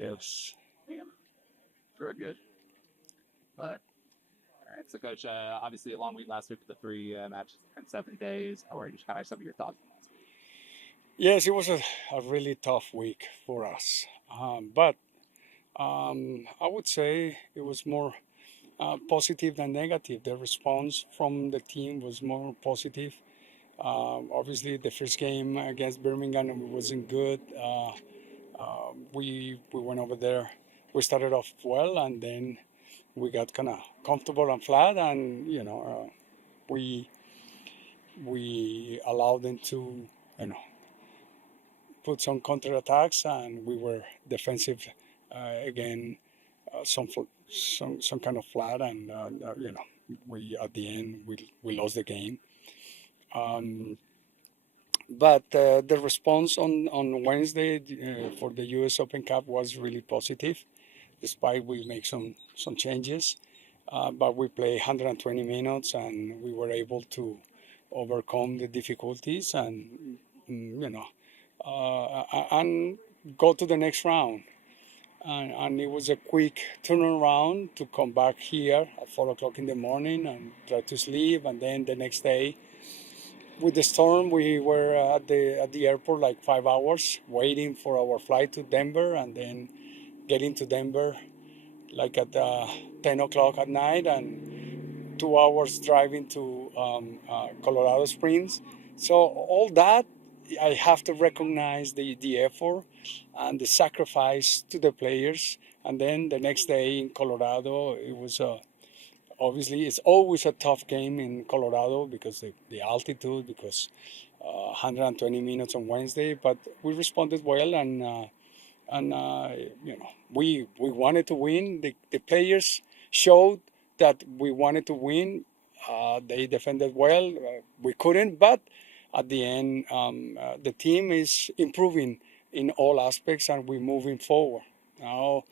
Yes. Very good. But all right, so coach, obviously a long week last week with the three matches in 7 days. How are you? Kind of some of your thoughts? Yes, it was a really tough week for us. But I would say it was more positive than negative. The response from the team was more positive. Obviously, the first game against Birmingham wasn't good. We went over there. We started off well, and then we got kind of comfortable and flat, and we we allowed them to put some counterattacks, and we were defensive again, some kind of flat, and we at the end we lost the game. Um, but the response on Wednesday for the U.S. Open Cup was really positive, despite we make some changes. But we played 120 minutes, and we were able to overcome the difficulties, and and go to the next round. And it was a quick turnaround to come back here at 4 o'clock in the morning and try to sleep. And then the next day, with the storm, we were at the airport like 5 hours waiting for our flight to Denver, and then getting to Denver like at 10 o'clock at night, and 2 hours driving to Colorado Springs. So all that, I have to recognize the effort and the sacrifice to the players. And then the next day in Colorado, it was obviously it's always a tough game in Colorado because the altitude, because 120 minutes on Wednesday. But we responded well, and we wanted to win. The players showed that we wanted to win. They defended well. We couldn't, but at the end, the team is improving in all aspects, and we're moving forward. Now,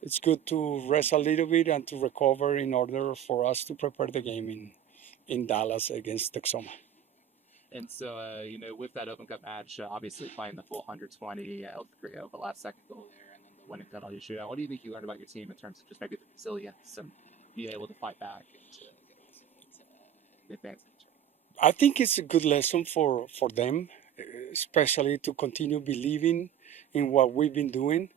it's good to rest a little bit and to recover in order for us to prepare the game in Dallas against Texoma. And so, with that Open Cup match, obviously playing the full 120, El Frio, the last second goal there, and then the winning penalty shootout. What do you think you learned about your team in terms of just maybe the resilience and being able to fight back and to advance? I think it's a good lesson for them, especially to continue believing in what we've been doing,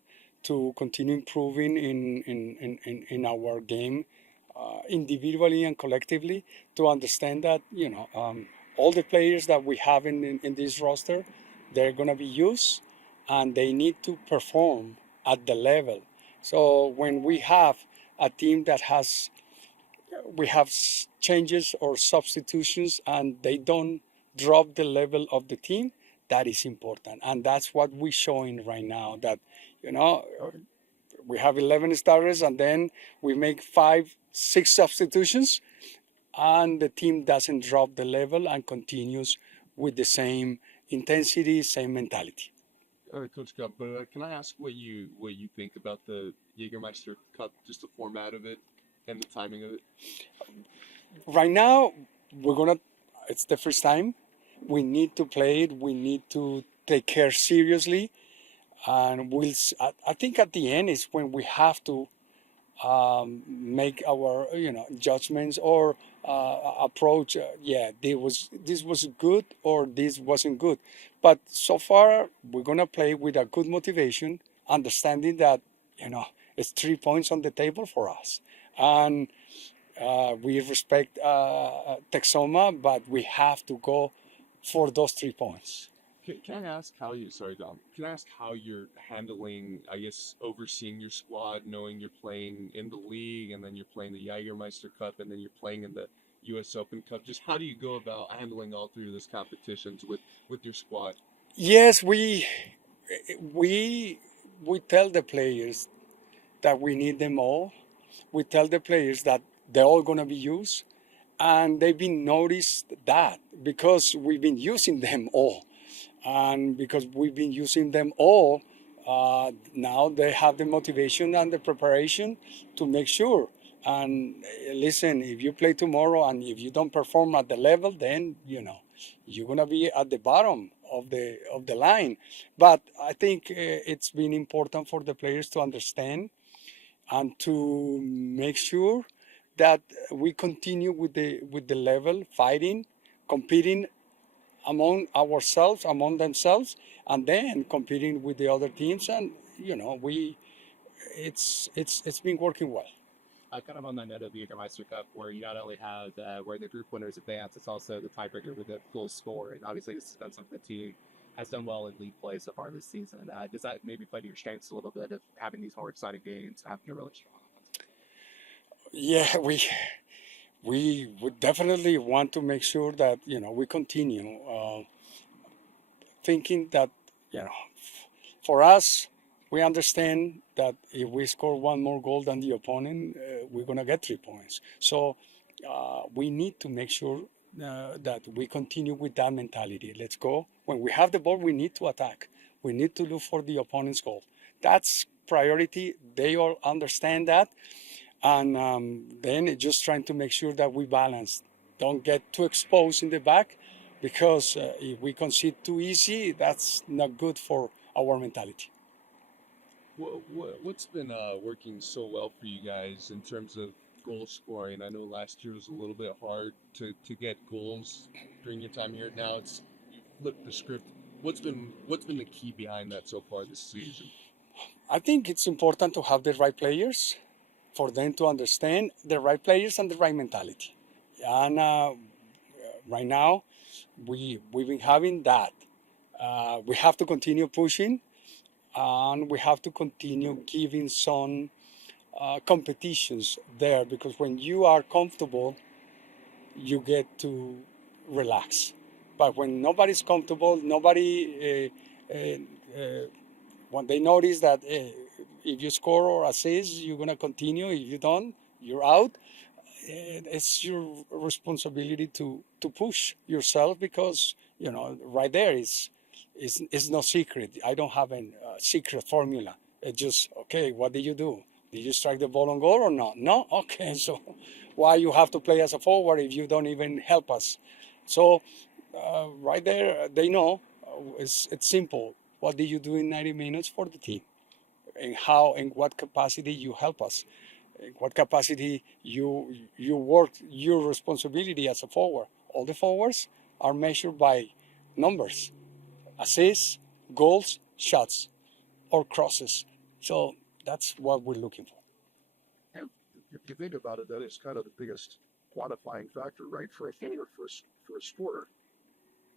to continue improving in our game, individually and collectively, to understand that all the players that we have in this roster, they're going to be used, and they need to perform at the level. So when we have a team that we have changes or substitutions, and they don't drop the level of the team, that is important. And that's what we're showing right now, that we have 11 starters, and then we make 5-6 substitutions, and the team doesn't drop the level and continues with the same intensity, same mentality. All right, Coach Cup, but can I ask what you think about the Jägermeister Cup, just the format of it and the timing of it? Right now, it's the first time. We need to play it. We need to take care seriously. And I think at the end is when we have to make our judgments or approach. This was good or this wasn't good. But so far, we're gonna play with a good motivation, understanding that it's 3 points on the table for us, and we respect Texoma, but we have to go for those 3 points. Can I ask how you? Sorry, Dom. Can I ask how you're handling? I guess overseeing your squad, knowing you're playing in the league, and then you're playing the Jägermeister Cup, and then you're playing in the U.S. Open Cup. Just how do you go about handling all three of those competitions with your squad? Yes, we tell the players that we need them all. We tell the players that they're all gonna be used, and they've been noticed that because we've been using them all. And because we've been using them all, now they have the motivation and the preparation to make sure. And listen, if you play tomorrow and if you don't perform at the level, then you're gonna be at the bottom of the line. But I think it's been important for the players to understand and to make sure that we continue with the level fighting, competing among ourselves, among themselves, and then competing with the other teams. And we it's been working well. Kind of on that note of the Jägermeister Cup, where you not only have where the group winners advance, it's also the tiebreaker with the goal score. And obviously, this has been something the team has done well in league play so far this season. Does that maybe play to your strengths a little bit of having these more exciting games, having a really strong offense? Yeah, we would definitely want to make sure that we continue thinking that for us, we understand that if we score one more goal than the opponent, we're gonna get 3 points. So we need to make sure that we continue with that mentality. Let's go. When we have the ball, we need to attack. We need to look for the opponent's goal. That's priority. They all understand that. And then just trying to make sure that we balance. Don't get too exposed in the back, because if we concede too easy, that's not good for our mentality. What's been working so well for you guys in terms of goal scoring? I know last year was a little bit hard to get goals during your time here. Now you flipped the script. What's been the key behind that so far this season? I think it's important to have the right players, for them to understand the right players and the right mentality. And right now, we've been having that. We have to continue pushing, and we have to continue giving some competitions there, because when you are comfortable, you get to relax. But when nobody's comfortable, when they notice that if you score or assist, you're going to continue. If you don't, you're out. It's your responsibility to push yourself, because right there is no secret. I don't have a secret formula. It's just, okay, what did you do? Did you strike the ball on goal or not? No? Okay, so why you have to play as a forward if you don't even help us? So right there, they know. It's simple. What did you do in 90 minutes for the team? And how, in what capacity you help us? In what capacity you work your responsibility as a forward? All the forwards are measured by numbers: assists, goals, shots, or crosses. So that's what we're looking for. And if you think about it, that is kind of the biggest quantifying factor, right? For a player, for a scorer,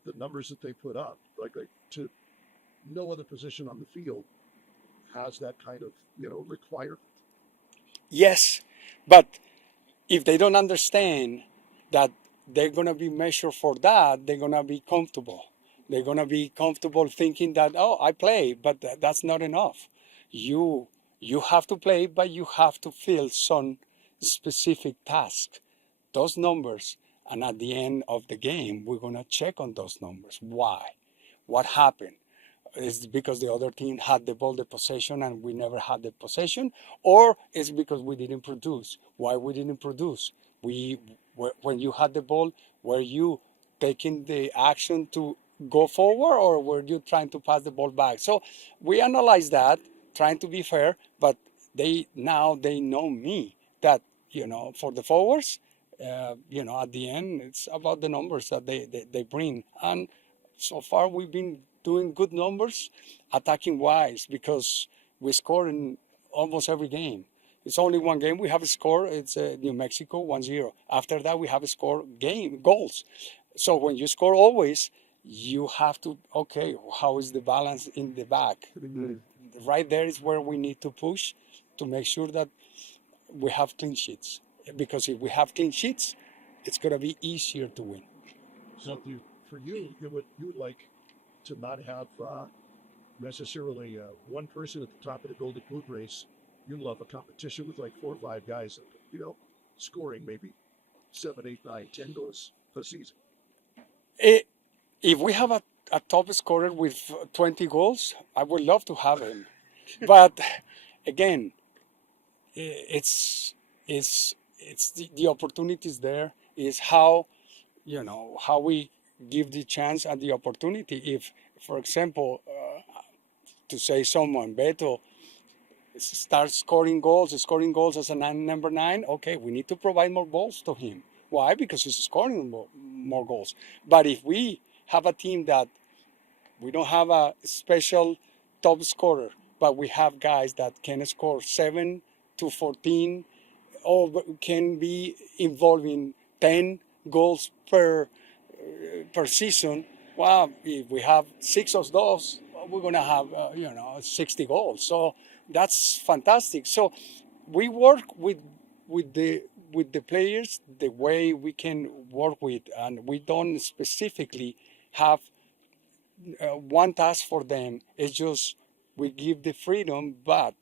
the numbers that they put up, like to no other position on the field has that kind of requirement. Yes, but if they don't understand that they're going to be measured for that, they're going to be comfortable. They're going to be comfortable thinking that, oh, I play, but that's not enough. You have to play, but you have to fill some specific task. Those numbers, and at the end of the game, we're going to check on those numbers. Why? What happened? Is it because the other team had the ball, the possession, and we never had the possession? Or is it because we didn't produce? Why we didn't produce? When you had the ball, were you taking the action to go forward, or were you trying to pass the ball back? So we analyze that, trying to be fair, but they know me that, for the forwards, at the end, it's about the numbers that they bring. And so far, we've been doing good numbers attacking wise, because we score in almost every game. It's only one game we have a score. It's New Mexico 1-0. After that, we have a score goals. So when you score always, you have to, okay, how is the balance in the back? Right there is where we need to push to make sure that we have clean sheets. Because if we have clean sheets, it's going to be easier to win. So for you, you would like to not have necessarily one person at the top of the Golden Boot race. You love a competition with like 4 or 5 guys, scoring maybe 7, 8, 9, 10 goals a season. If we have a top scorer with 20 goals, I would love to have him. But again, it's the opportunities there. Is how we give the chance and the opportunity. If for example, to say someone, Beto, start scoring goals as a number 9. Okay, we need to provide more balls to him. Why? Because he's scoring more goals. But if we have a team that we don't have a special top scorer, but we have guys that can score 7 to 14 or can be involved in 10 goals per season. Well, if we have 6 of those, we're going to have 60 goals. So that's fantastic. So we work with the players the way we can work with, and we don't specifically have one task for them. It's just we give the freedom, but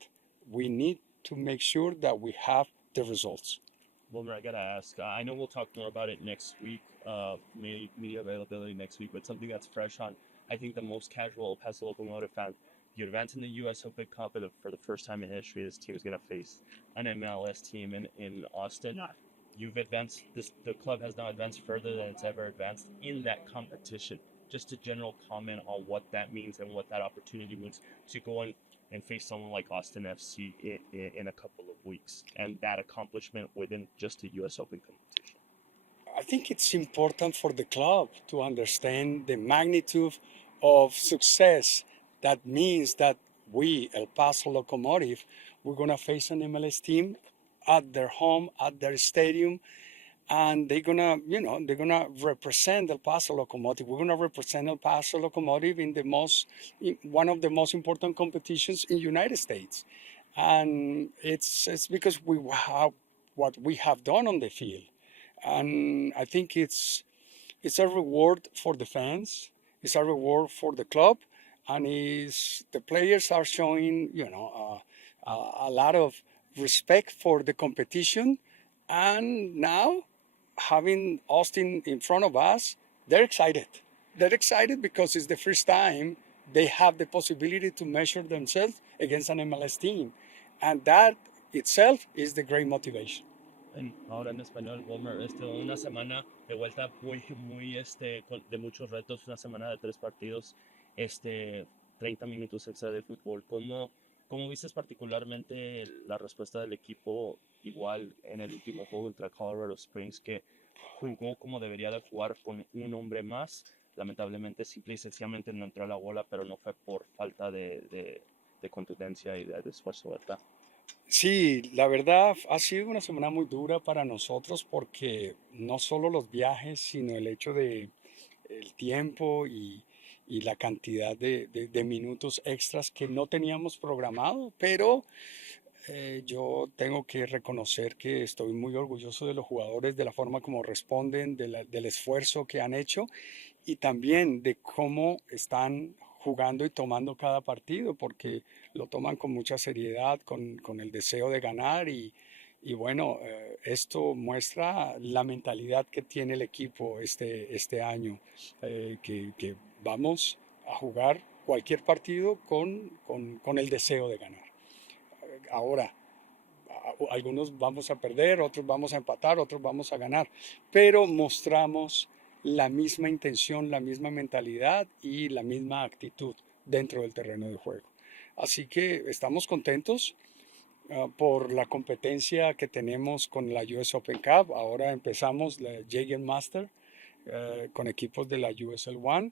we need to make sure that we have the results. Wilmer, I gotta ask. I know we'll talk more about it next week, media availability next week, but something that's fresh on, I think, the most casual Paso Locomotive fan. You advance in the USL Cup for the first time in history. This team is gonna face an MLS team in Austin. You've advanced. The club has now advanced further than it's ever advanced in that competition. Just a general comment on what that means and what that opportunity means to go and face someone like Austin FC in a couple of weeks, and that accomplishment within just the U.S. Open competition. I think it's important for the club to understand the magnitude of success. That means that we, El Paso Locomotive, we're going to face an MLS team at their home, at their stadium, and they're gonna represent El Paso Locomotive. We're gonna represent El Paso Locomotive in one of the most important competitions in the United States, and it's because we have what we have done on the field, and I think it's a reward for the fans, it's a reward for the club, and the players are showing a lot of respect for the competition, and now, having Austin in front of us, they're excited. They're excited because it's the first time they have the possibility to measure themselves against an MLS team. And that itself is the great motivation. Ahora en español, Wilmer, una semana de vuelta muy, de muchos retos, una semana de 3 partidos, 30 minutos extra de fútbol. ¿Cómo viste particularmente la respuesta del equipo, igual en el último juego contra Colorado Springs, que jugó como debería de jugar con un hombre más? Lamentablemente, simple y sencillamente no entró a la bola, pero no fue por falta de contundencia y de esfuerzo, ¿verdad? Sí, la verdad ha sido una semana muy dura para nosotros porque no solo los viajes, sino el hecho de el tiempo y la cantidad de minutos extras que no teníamos programado, pero yo tengo que reconocer que estoy muy orgulloso de los jugadores, de la forma como responden, del esfuerzo que han hecho y también de cómo están jugando y tomando cada partido, porque lo toman con mucha seriedad, con el deseo de ganar y bueno, esto muestra la mentalidad que tiene el equipo este año, que vamos a jugar cualquier partido con el deseo de ganar. Ahora, algunos vamos a perder, otros vamos a empatar, otros vamos a ganar, pero mostramos la misma intención, la misma mentalidad y la misma actitud dentro del terreno de juego. Así que estamos contentos por la competencia que tenemos con la US Open Cup. Ahora empezamos la Jägermeister con equipos de la USL One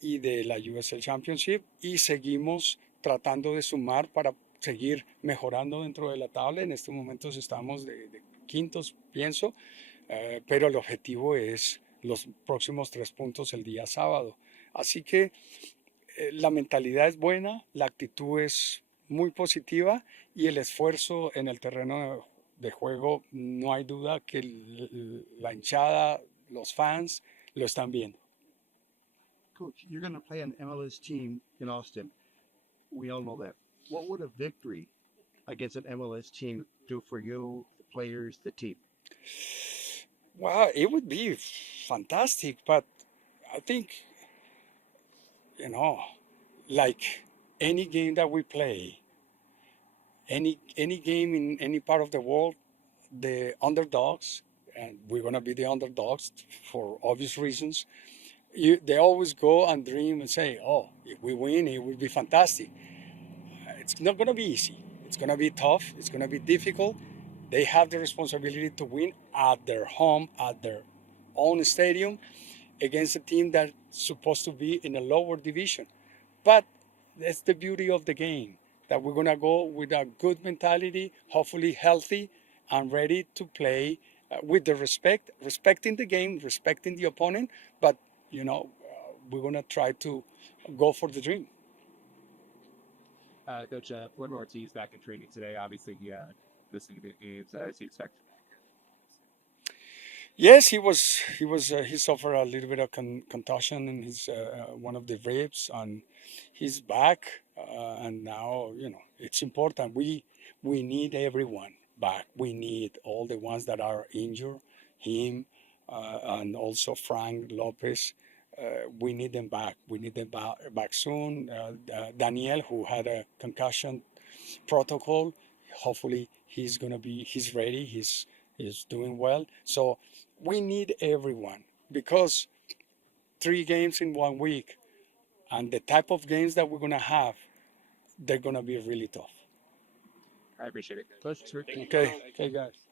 y de la USL Championship y seguimos tratando de sumar para seguir mejorando dentro de la tabla. En estos momentos estamos de quintos, pienso, pero el objetivo es los próximos 3 puntos el día sábado. Así que la mentalidad es buena, la actitud es muy positiva y el esfuerzo en el terreno de juego, no hay duda que la hinchada, los fans lo están viendo. Coach, you're going to play an MLS team in Austin. We all know that. What would a victory against an MLS team do for you, the players, the team? Well, it would be fantastic, but I think, like any game that we play, any game in any part of the world, the underdogs, and we're going to be the underdogs for obvious reasons, they always go and dream and say, "Oh, if we win, it will be fantastic." It's not going to be easy. It's going to be tough. It's going to be difficult. They have the responsibility to win at their home, at their own stadium, against a team that's supposed to be in a lower division. But that's the beauty of the game, that we're going to go with a good mentality, hopefully healthy and ready to play with the respecting the game, respecting the opponent. But, we're going to try to go for the dream. Coach, Wilmer Ortiz back in training today. Obviously, he missing the games as you expect. Yes, he was. He suffered a little bit of contusion in his one of the ribs, and he's back. And now, it's important. We need everyone back. We need all the ones that are injured, him, and also Frank Lopez. We need them back. We need them back soon. Daniel, who had a concussion protocol, hopefully he's ready. He's doing well. So we need everyone, because 3 games in 1 week and the type of games that we're gonna have, they're gonna be really tough. I appreciate it. Coach, Okay, guys.